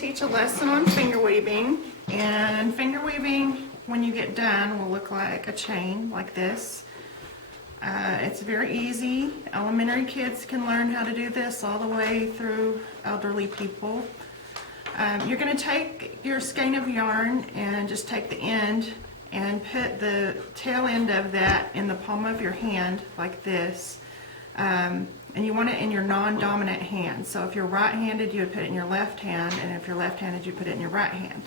teach a lesson on finger weaving, and finger weaving when you get done will look like a chain like this. It's very easy. Elementary kids can learn how to do this all the way through elderly people. You're going to take your skein of yarn and just take the end and put the tail end of that in the palm of your hand like this. And you want it in your non-dominant hand. So if you're right-handed, you would put it in your left hand, and if you're left-handed, you put it in your right hand.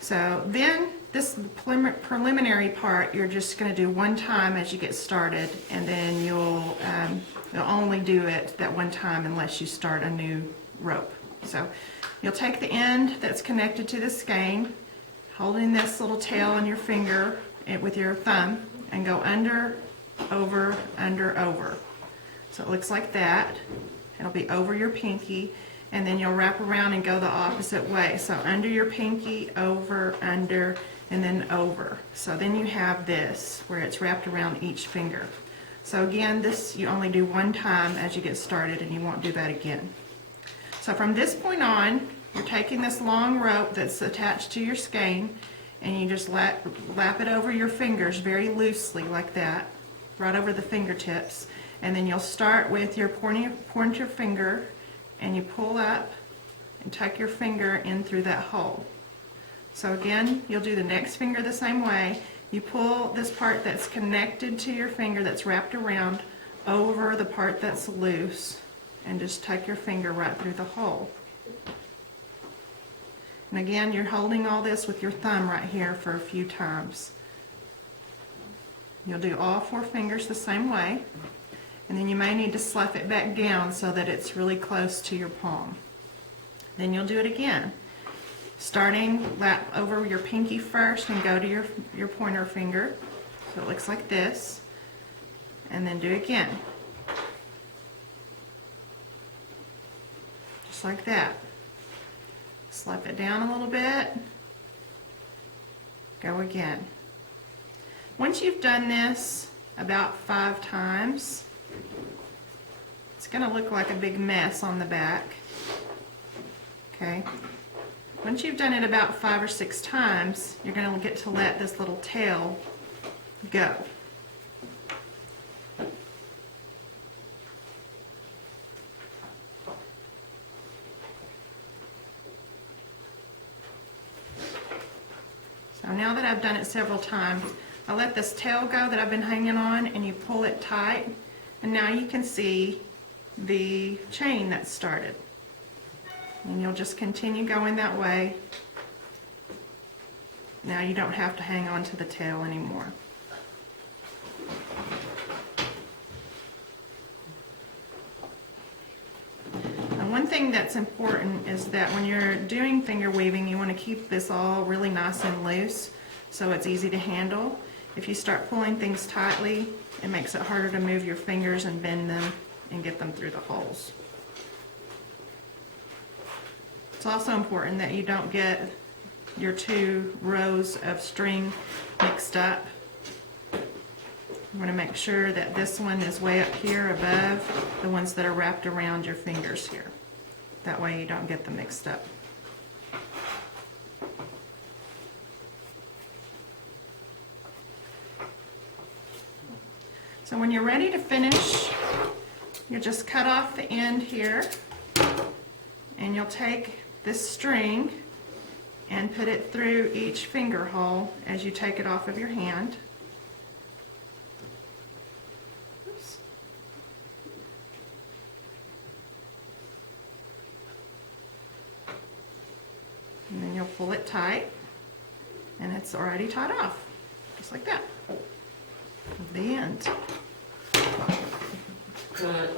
So then this preliminary part you're just going to do one time as you get started, and then you'll only do it that one time unless you start a new rope. So you'll take the end that's connected to the skein, holding this little tail in your finger with your thumb, and go under, over, under, over. So it looks like that. It'll be over your pinky, and then you'll wrap around and go the opposite way. So under your pinky, over, under, and then over. So then you have this where it's wrapped around each finger. So again, this you only do one time as you get started, and you won't do that again. So from this point on, you're taking this long rope that's attached to your skein, and you just lap it over your fingers very loosely like that, right over the fingertips. And then you'll start with your pointer finger, and you pull up and tuck your finger in through that hole. So again, you'll do the next finger the same way. You pull this part that's connected to your finger that's wrapped around over the part that's loose, and just tuck your finger right through the hole. And again, you're holding all this with your thumb right here for a few times. You'll do all 4 fingers the same way. And then you may need to slough it back down so that it's really close to your palm. Then you'll do it again. Starting, lap over your pinky first and go to your pointer finger. So it looks like this. And then do it again. Just like that. Slough it down a little bit. Go again. Once you've done this about 5 times, it's going to look like a big mess on the back. Okay. Once you've done it about 5 or 6 times, you're going to get to let this little tail go. So now that I've done it several times, I let this tail go that I've been hanging on, and you pull it tight, and now you can see the chain that's started. And you'll just continue going that way. Now you don't have to hang on to the tail anymore. And one thing that's important is that when you're doing finger weaving, you want to keep this all really nice and loose so it's easy to handle. If you start pulling things tightly, it makes it harder to move your fingers and bend them and get them through the holes. It's also important that you don't get your 2 rows of string mixed up. You want to make sure that this one is way up here above the ones that are wrapped around your fingers here. That way you don't get them mixed up. So when you're ready to finish, you just cut off the end here, and you'll take this string and put it through each finger hole as you take it off of your hand. Oops. And then you'll pull it tight, and it's already tied off, just like that. The end. Good.